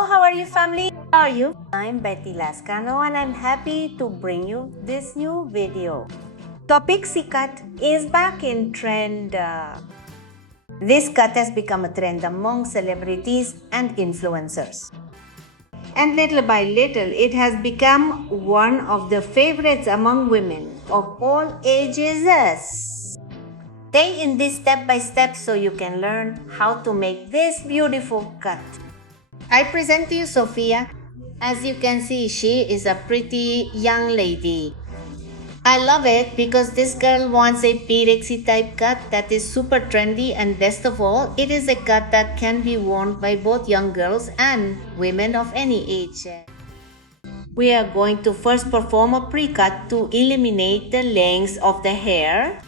Hello, how are you, family? How are you? I'm Betty Lascano and I'm happy to bring you this new video. The pixie cut is back in trend. This cut has become a trend among celebrities and influencers. And little by little, it has become one of the favorites among women of all ages. Stay in this step by step so you can learn how to make this beautiful cut. I present to you Sophia. As you can see, she is a pretty young lady. I love it because this girl wants a pixie type cut that is super trendy, and best of all, it is a cut that can be worn by both young girls and women of any age. We are going to first perform a pre-cut to eliminate the lengths of the hair.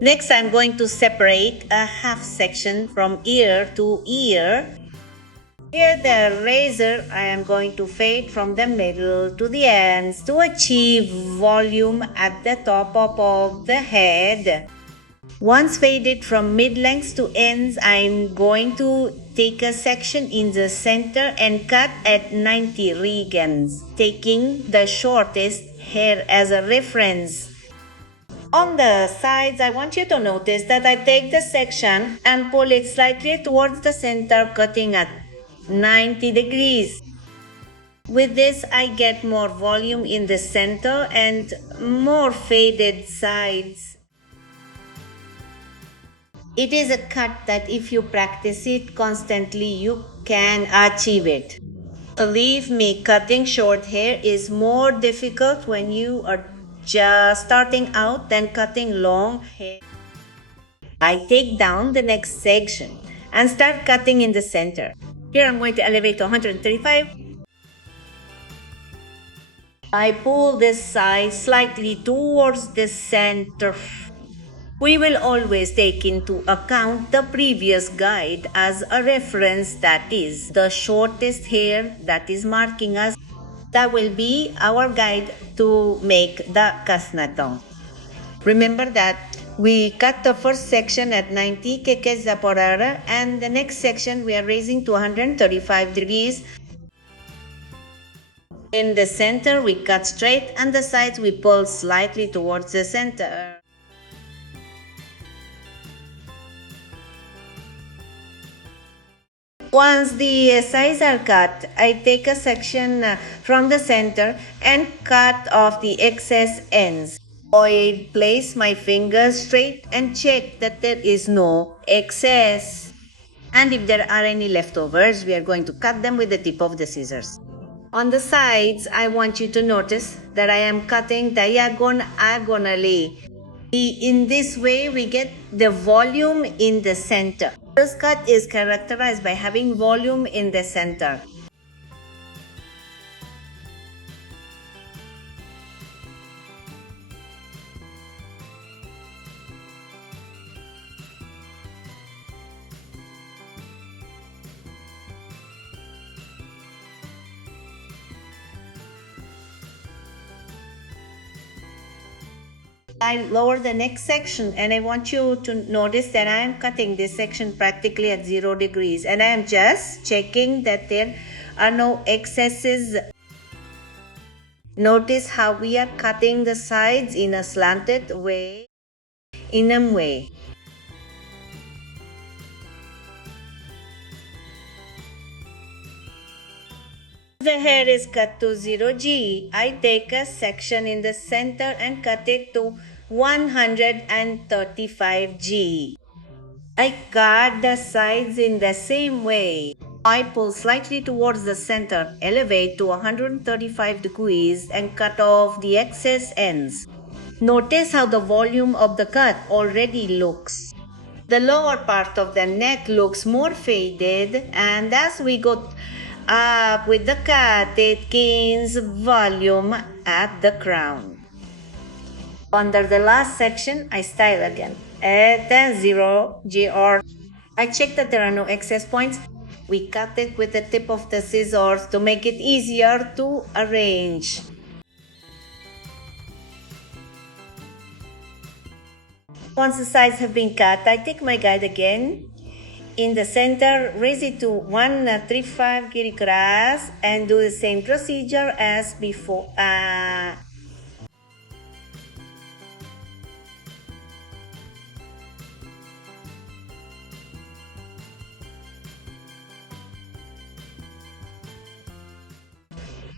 Next, I'm going to separate a half section from ear to ear. Here the razor, I am going to fade from the middle to the ends to achieve volume at the top of the head. Once faded from mid-lengths to ends, I'm going to take a section in the center and cut at 90 degrees, taking the shortest hair as a reference. On the sides, I want you to notice that I take the section and pull it slightly towards the center, cutting at 90 degrees. With this, I get more volume in the center and more faded sides. It is a cut that if you practice it constantly, you can achieve it. Believe me, cutting short hair is more difficult when you are just starting out than cutting long hair. I take down the next section and start cutting in the center. Here I'm going to elevate to 135. I pull this side slightly towards the center. We will always take into account the previous guide as a reference, that is the shortest hair that is marking us. That will be our guide to make the kasnatong. Remember that we cut the first section at 90 kekes por hora, and the next section we are raising to 135 degrees. In the center we cut straight and the sides we pull slightly towards the center. Once the sides are cut, I take a section from the center and cut off the excess ends. I place my fingers straight and check that there is no excess. And if there are any leftovers, we are going to cut them with the tip of the scissors. On the sides, I want you to notice that I am cutting diagonally. In this way, we get the volume in the center. This cut is characterized by having volume in the center. I lower the next section and I want you to notice that I am cutting this section practically at 0 degrees and I am just checking that there are no excesses. Notice how we are cutting the sides in a slanted way, in a way. The hair is cut to 0G. I take a section in the center and cut it to 135G. I cut the sides in the same way. I pull slightly towards the center, elevate to 135 degrees and cut off the excess ends. Notice how the volume of the cut already looks. The lower part of the neck looks more faded, and as we go up with the cut, it gains volume at the crown. Under the last section, I style again at 0G, or I check that there are no excess points. We cut it with the tip of the scissors to make it easier to arrange. Once the sides have been cut, I take my guide again in the center, raise it to 135 degrees and do the same procedure as before.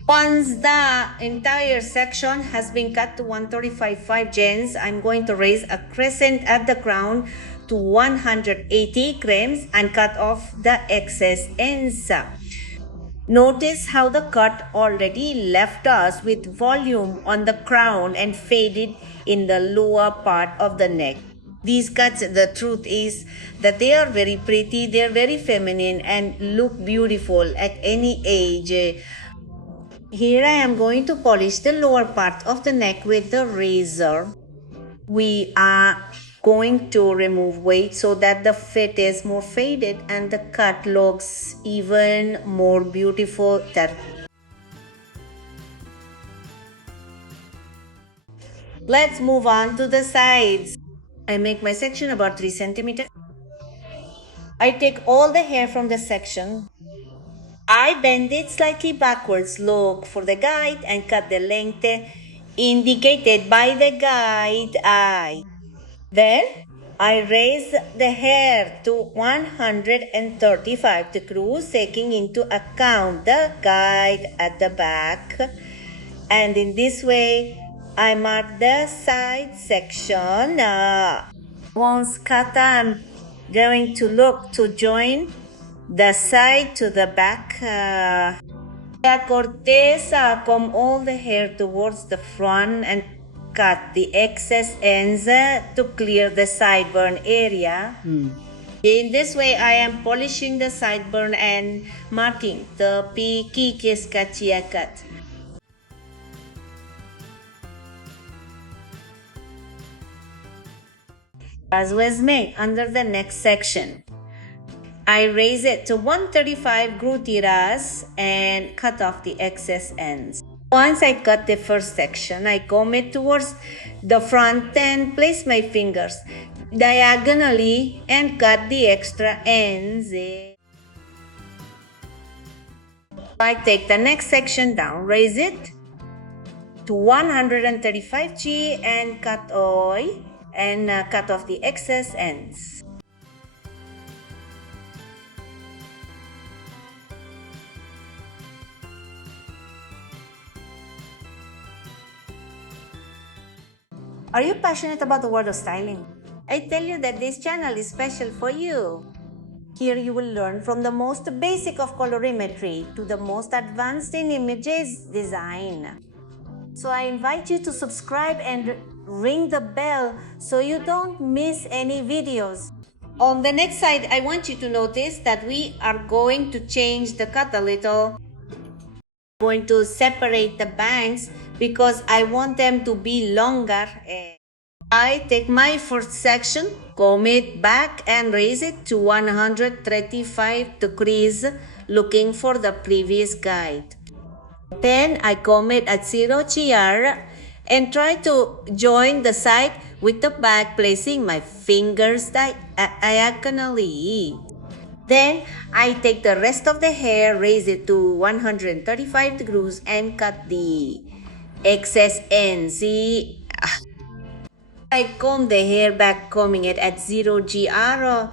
Once the entire section has been cut to 135 gens, I'm going to raise a crescent at the crown to 180 grams and cut off the excess ends. Notice how the cut already left us with volume on the crown and faded in the lower part of the neck. These cuts, the truth is that they are very pretty, they are very feminine and look beautiful at any age. Here I am going to polish the lower part of the neck with the razor. We are going to remove weight so that the fit is more faded and the cut looks even more beautiful. Let's move on to the sides. I make my section about 3 centimeters. I take all the hair from the section. I bend it slightly backwards, look for the guide and cut the length indicated by the guide eye. Then I raise the hair to 135 degrees, taking into account the guide at the back. And in this way, I mark the side section. Once cut, I'm going to look to join the side to the back. Cortes comb all the hair towards the front and cut the excess ends to clear the sideburn area. In this way, I am polishing the sideburn and marking the pixie cut. As was made under the next section. I raise it to 135 tiras and cut off the excess ends. Once I cut the first section, I comb it towards the front and place my fingers diagonally and cut the extra ends. I take the next section down, raise it to 135 G and cut off the excess ends. Are you passionate about the world of styling? I tell you that this channel is special for you. Here you will learn from the most basic of colorimetry to the most advanced in images design. So I invite you to subscribe and ring the bell so you don't miss any videos. On the next side, I want you to notice that we are going to change the cut a little. I'm going to separate the bangs because I want them to be longer. I take my first section, comb it back and raise it to 135 degrees, looking for the previous guide. Then I comb it at 0 GR and try to join the side with the back, placing my fingers diagonally. Then I take the rest of the hair, raise it to 135 degrees and cut the excess ends. See, I comb the hair back, combing it at 0 GR.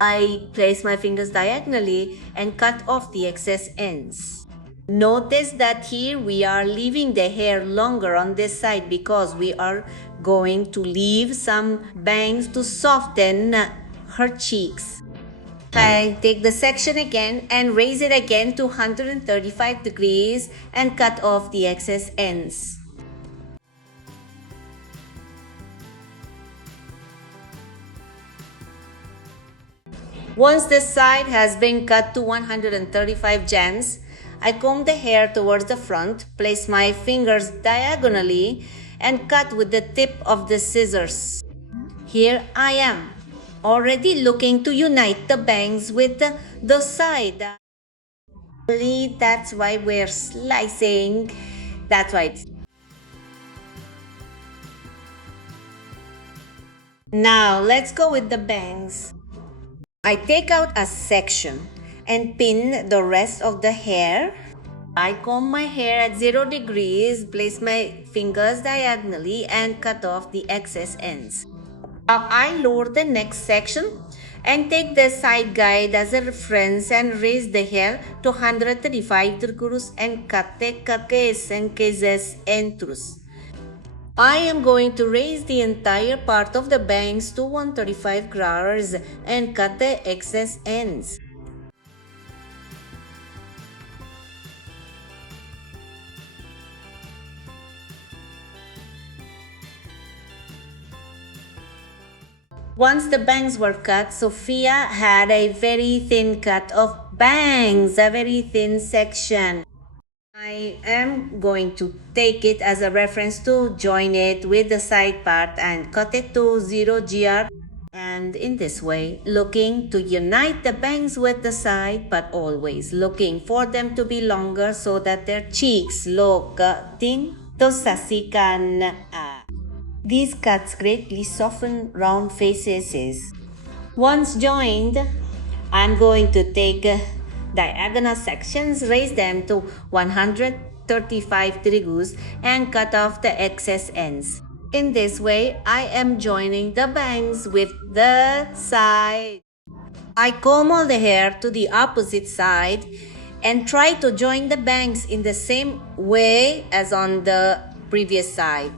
I place my fingers diagonally and cut off the excess ends. Notice that here we are leaving the hair longer on this side because we are going to leave some bangs to soften her cheeks. I take the section again and raise it again to 135 degrees and cut off the excess ends. Once the side has been cut to 135 gens, I comb the hair towards the front, place my fingers diagonally, and cut with the tip of the scissors. Here I am, already looking to unite the bangs with the side. That's why we're slicing. That's why Now let's go with the bangs. I take out a section and pin the rest of the hair. I comb my hair at 0 degrees, place my fingers diagonally and cut off the excess ends. Now I lower the next section and take the side guide as a reference and raise the hair to 135 degrees and cut the caques and cases entrus. I am going to raise the entire part of the bangs to 135 degrees and cut the excess ends. Once the bangs were cut, Sophia had a very thin cut of bangs, a very thin section. I am going to take it as a reference to join it with the side part and cut it to 0 gr. And in this way, looking to unite the bangs with the side, but always looking for them to be longer so that their cheeks look thin to sasikan. These cuts greatly soften round faces. Once joined, I'm going to take diagonal sections, raise them to 135 degrees and cut off the excess ends. In this way, I am joining the bangs with the side. I comb all the hair to the opposite side and try to join the bangs in the same way as on the previous side.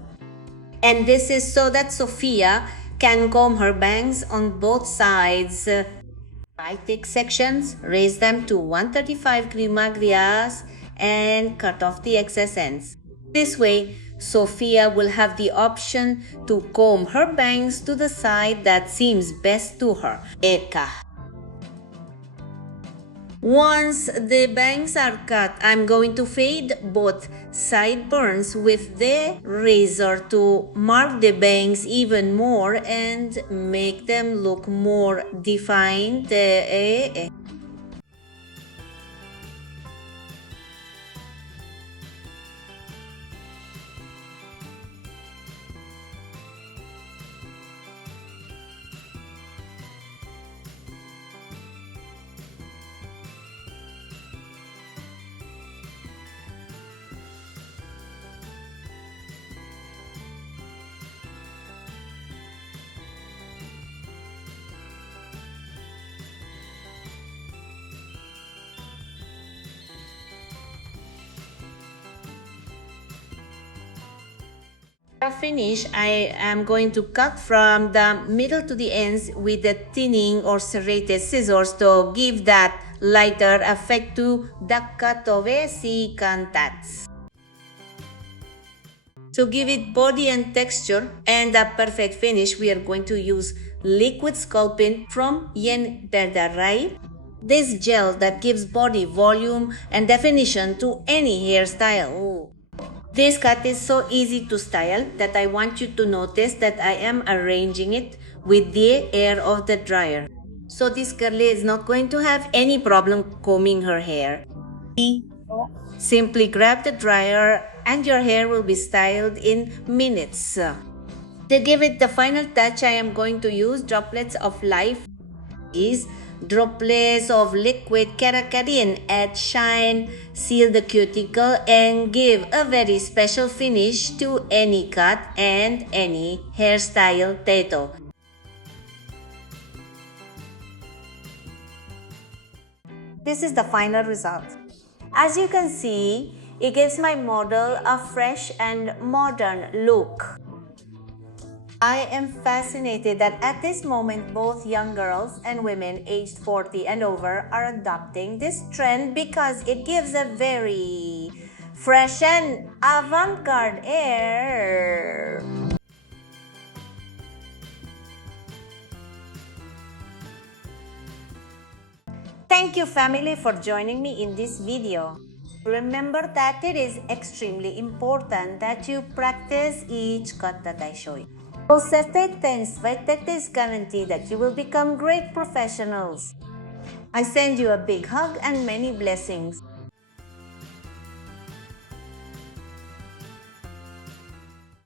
And this is so that Sophia can comb her bangs on both sides. I take sections, raise them to 135 degrees and cut off the excess ends. This way, Sophia will have the option to comb her bangs to the side that seems best to her. Once the bangs are cut, I'm going to fade both sideburns with the razor to mark the bangs even more and make them look more defined. To finish, I am going to cut from the middle to the ends with the thinning or serrated scissors to give that lighter effect to the si cantats. To give it body and texture and a perfect finish, we are going to use liquid sculpin from Yen Berdarai. This gel that gives body volume and definition to any hairstyle. Ooh. This cut is so easy to style that I want you to notice that I am arranging it with the air of the dryer. So this girl is not going to have any problem combing her hair. Simply grab the dryer and your hair will be styled in minutes. To give it the final touch, I am going to use droplets of life. Droplets of liquid keratin add shine, seal the cuticle, and give a very special finish to any cut and any hairstyle tato. This is the final result. As you can see, it gives my model a fresh and modern look. I am fascinated that at this moment both young girls and women aged 40 and over are adopting this trend because it gives a very fresh and avant-garde air. Thank you, family, for joining me in this video. Remember that it is extremely important that you practice each cut that I show you. That is guarantee that you will become great professionals. I send you a big hug and many blessings.